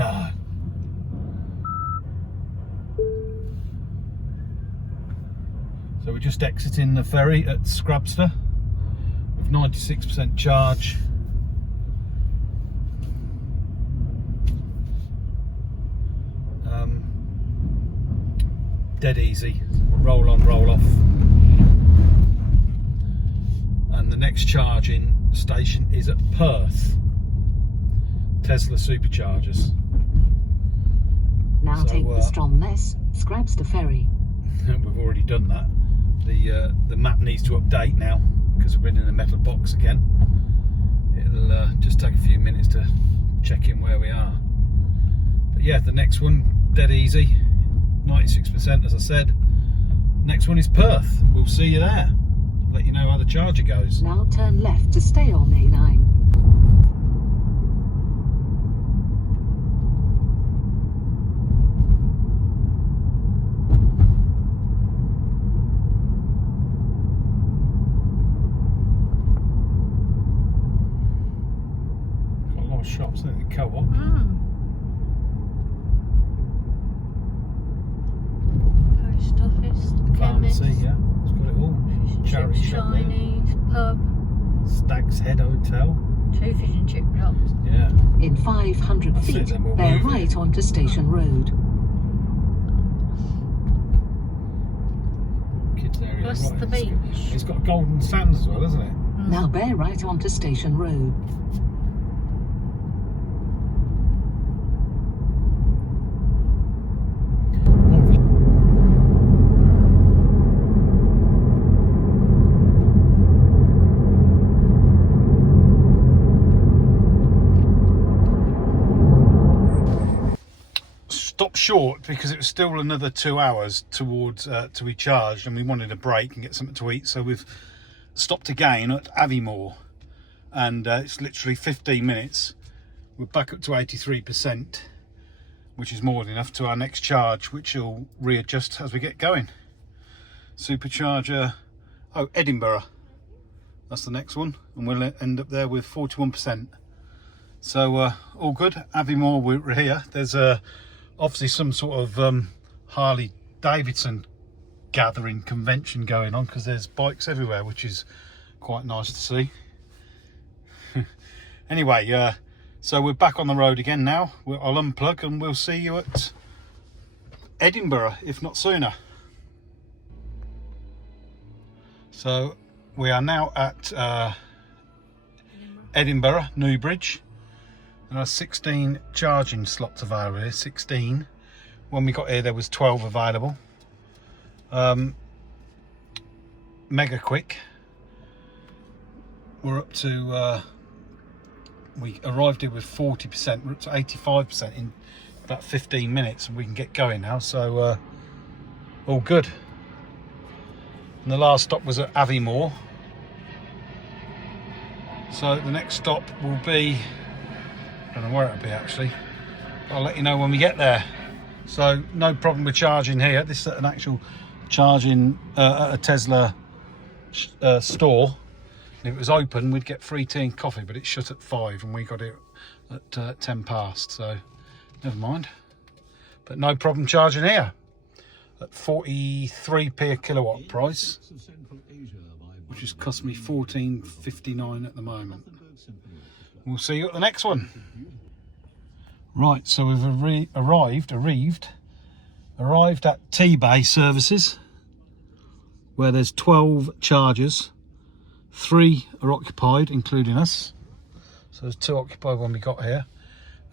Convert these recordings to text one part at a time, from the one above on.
No. So we're just exiting the ferry at Scrabster with 96% charge. Dead easy, roll on, roll off. And the next charging station is at Perth, Tesla superchargers. Now take the Stromness, Scrabster ferry. We've already done that. The map needs to update now because we've been in a metal box again. It'll just take a few minutes to check in where we are. But yeah, the next one, dead easy, 96% as I said. Next one is Perth. We'll see you there. Let you know how the charger goes. Now turn left to stay on A9. Got a lot of shops there, the co-op. Post office, Pharmacy, chemist, yeah, it's got it all. Charity shop there. Chinese, pub, Stag's Head Hotel. 2 fish and chip shops. Yeah. In 500 That's it, feet, then we'll bear move right onto Station Road. Kids area. Plus right. the beach. It's got golden sands as well, hasn't it? Now bear right onto Station Road. Stopped short because it was still another 2 hours towards to be charged, and we wanted a break and get something to eat, so we've stopped again at Aviemore, and it's literally 15 minutes. We're back up to 83%, which is more than enough to our next charge, which will readjust as we get going. Supercharger, oh, Edinburgh, that's the next one, and we'll end up there with 41%. So all good. Aviemore, we're here. There's obviously some sort of Harley Davidson gathering convention going on because there's bikes everywhere, which is quite nice to see. Anyway, so we're back on the road again now. I'll unplug and we'll see you at Edinburgh, if not sooner. So we are now at Edinburgh, Newbridge. There are 16 charging slots available here, 16. When we got here there was 12 available. Mega quick. We're up to, we arrived here with 40%, we're up to 85% in about 15 minutes and we can get going now, so all good. And the last stop was at Aviemore. So the next stop will be, I don't know where it'll be actually. I'll let you know when we get there. So no problem with charging here. This is an actual charging at a Tesla store. And if it was open, we'd get free tea and coffee, but it's shut at 5 and we got it at 10 past. So never mind. But no problem charging here at 43p a kilowatt price, which has cost me $14.59 at the moment. We'll see you at the next one. Right, so we've arrived at T-Bay Services, where there's 12 chargers. 3 are occupied, including us. So there's 2 occupied when we got here.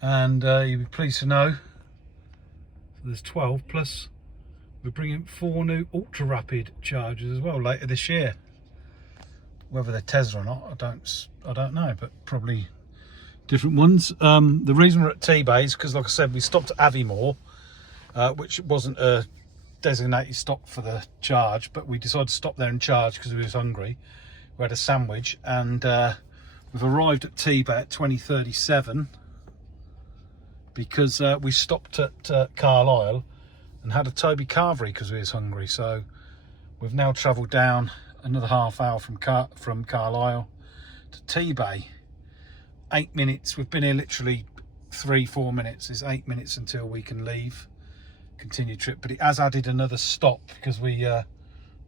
And you'll be pleased to know there's 12, plus we're bringing 4 new ultra rapid chargers as well later this year. Whether they're Tesla or not, I don't know, but probably different ones. The reason we're at T-Bay is because, like I said, we stopped at Aviemore, which wasn't a designated stop for the charge, but we decided to stop there and charge because we was hungry. We had a sandwich, and we've arrived at T-Bay at 2037 because we stopped at Carlisle and had a Toby Carvery because we was hungry. So we've now travelled down another half hour from Carlisle to T-Bay. 8 minutes. We've been here literally 3-4 minutes. It's 8 minutes until we can leave, continue trip. But it has added another stop because we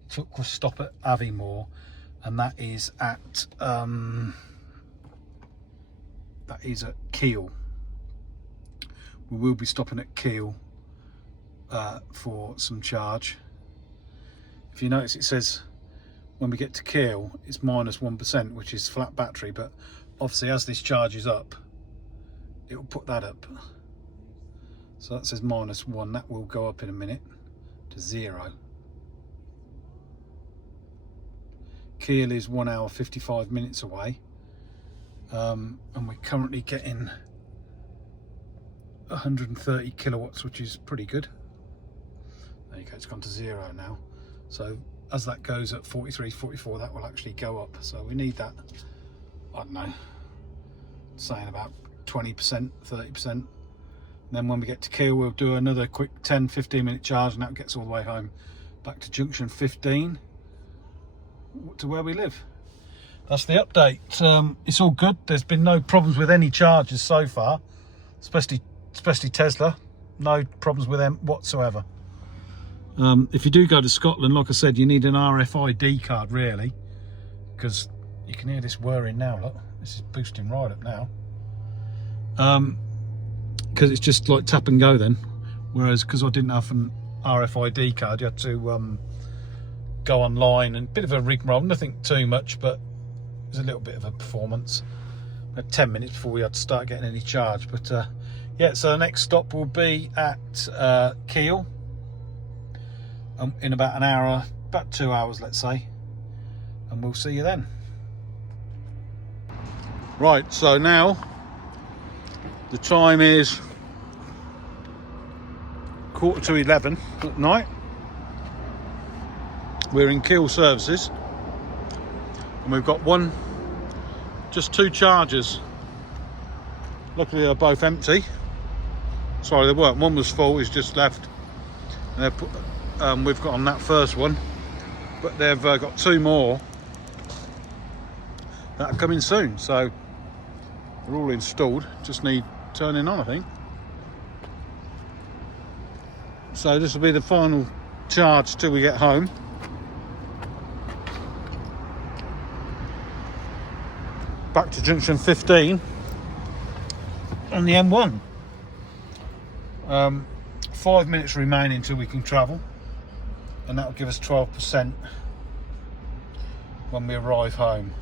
took a stop at Aviemore, and that is at Kiel. We will be stopping at Kiel for some charge. If you notice, it says when we get to Kiel it's -1%, which is flat battery, but obviously as this charges up it will put that up. So that says -1. That will go up in a minute to 0. Kiel is 1 hour 55 minutes away, and we're currently getting 130 kilowatts, which is pretty good. There you go, it's gone to 0 now. So as that goes at 43, 44, that will actually go up. So we need that, I don't know, saying about 20%, 30%. And then when we get to Kiel, we'll do another quick 10-15 minute charge, and that gets all the way home back to junction 15 to where we live. That's the update. It's all good. There's been no problems with any charges so far, especially Tesla. No problems with them whatsoever. If you do go to Scotland, like I said, you need an RFID card really, because you can hear this whirring now. Look, this is boosting right up now. Because it's just like tap and go then. Whereas because I didn't have an RFID card, you had to go online, and a bit of a rigmarole, nothing too much, but it was a little bit of a performance. We had 10 minutes before we had to start getting any charge. But yeah, so the next stop will be at Kiel in about an hour, about 2 hours let's say, and we'll see you then. Right, so now the time is 11:15 at night. We're in Kiel services, and we've got just two chargers. Luckily they're both empty. Sorry, they weren't. One was full, it's just left. And we've got on that first one, but they've got 2 more that are coming soon. So they're all installed, just need turning on, I think. So this will be the final charge till we get home. Back to junction 15 on the M1. 5 minutes remaining until we can travel, and that will give us 12% when we arrive home.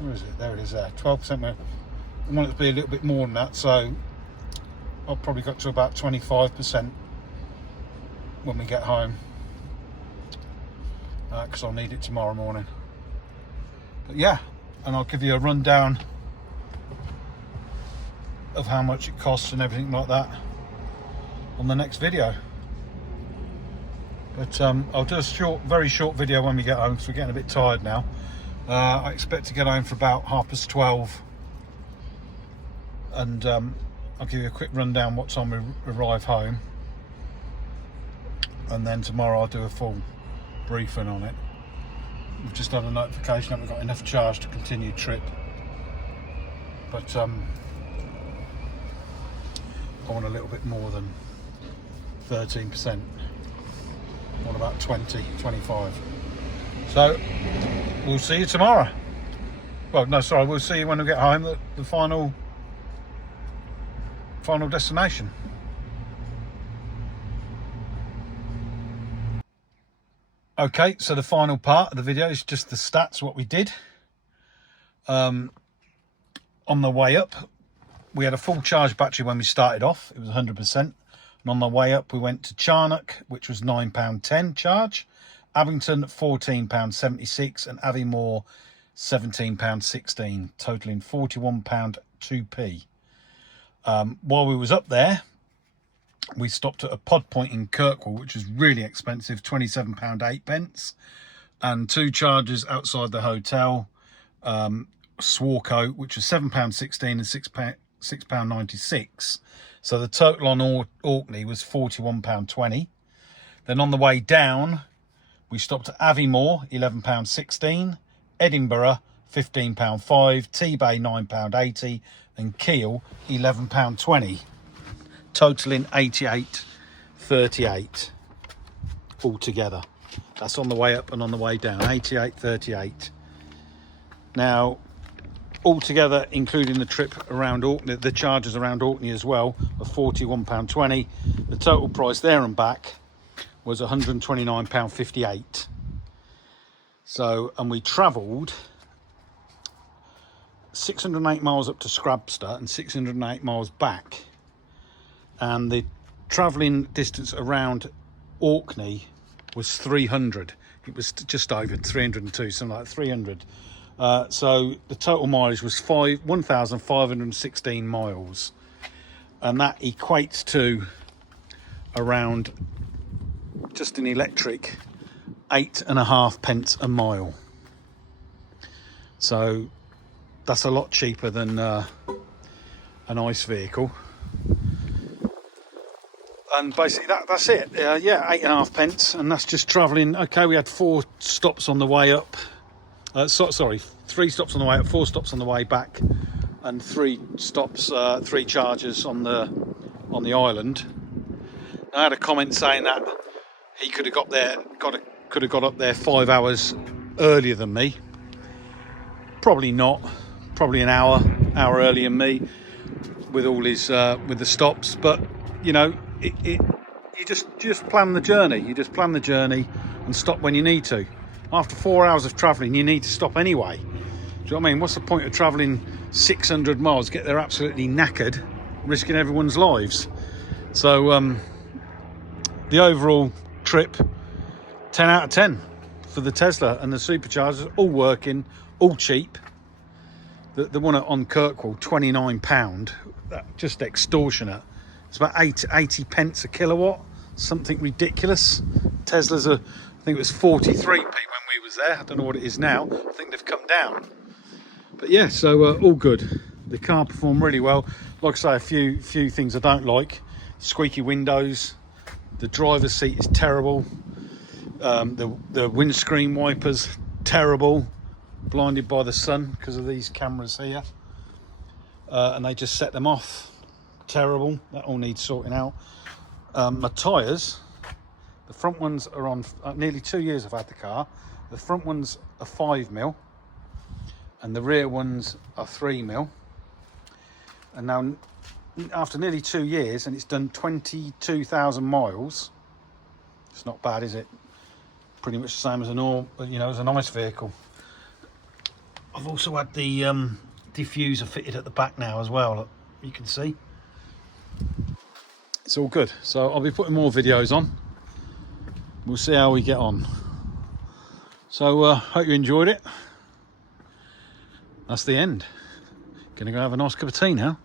Where is it? There it is there, 12%. I want it to be a little bit more than that, so I'll probably got to about 25% when we get home, because I'll need it tomorrow morning. But yeah, and I'll give you a rundown of how much it costs and everything like that on the next video. But I'll do a very short video when we get home, because we're getting a bit tired now. I expect to get home for about 12:30, and I'll give you a quick rundown what time we arrive home, and then tomorrow I'll do a full briefing on it. We've just had a notification that we've got enough charge to continue trip, but I want a little bit more than 13%. I want about 20-25. So we'll see you tomorrow. Well, no, sorry, we'll see you when we get home, the final destination. Okay, so the final part of the video is just the stats, what we did. On the way up, we had a full charge battery when we started off. It was 100%. And on the way up, we went to Charnock, which was £9.10 charge. Abington, £14.76. And Aviemore, £17.16, totaling £41.2p. While we was up there, we stopped at a pod point in Kirkwall, which was really expensive, £27.08, and 2 chargers outside the hotel, Swarcoat, which was £7.16 and £6.96. So the total on Orkney was £41.20. Then on the way down, we stopped at Aviemore, £11.16, Edinburgh, £15.05, T-Bay, £9.80, and keel £11.20, totaling 88.38 altogether. That's on the way up and on the way down, 88.38. Now, altogether, including the trip around Orkney, the charges around Orkney as well, of £41.20. The total price there and back was £129.58. So, and we travelled 608 miles up to Scrabster and 608 miles back. And the travelling distance around Orkney was 300. It was just over 302, something like 300. So the total mileage was 1,516 miles, and that equates to around, just in electric, 8.5 pence a mile. So that's a lot cheaper than an ICE vehicle. And basically that's it. Yeah, 8.5 pence, and that's just travelling. Okay, we had 4 stops on the way up. Sorry, 3 stops on the way up, 4 stops on the way back, and 3 stops, 3 charges on the island. I had a comment saying that he could have got up there 5 hours earlier than me. Probably not. Probably an hour earlier than me with all his with the stops. But you know, you just plan the journey. You just plan the journey and stop when you need to. After 4 hours of travelling, you need to stop anyway. Do you know what I mean? What's the point of travelling 600 miles, get there absolutely knackered, risking everyone's lives? So the overall trip, 10 out of 10 for the Tesla and the superchargers, all working, all cheap. The one on Kirkwall, £29, just extortionate. It's about 80 pence a kilowatt, something ridiculous. Teslas are, I think it was 43p when we was there. I don't know what it is now. I think they've come down. But yeah, so all good. The car performed really well. Like I say, a few things I don't like. Squeaky windows. The driver's seat is terrible. The windscreen wipers, terrible. Blinded by the sun because of these cameras here. And they just set them off. Terrible. That all needs sorting out. My tyres, the front ones are on, nearly 2 years I've had the car. The front ones are 5mm and the rear ones are 3mm. And now, after nearly 2 years, and it's done 22,000 miles, it's not bad, is it? Pretty much the same as as an ICE vehicle. I've also had the diffuser fitted at the back now as well. Look, you can see. It's all good. So I'll be putting more videos on. We'll see how we get on. So hope you enjoyed it. That's the end. Gonna go have a nice cup of tea now.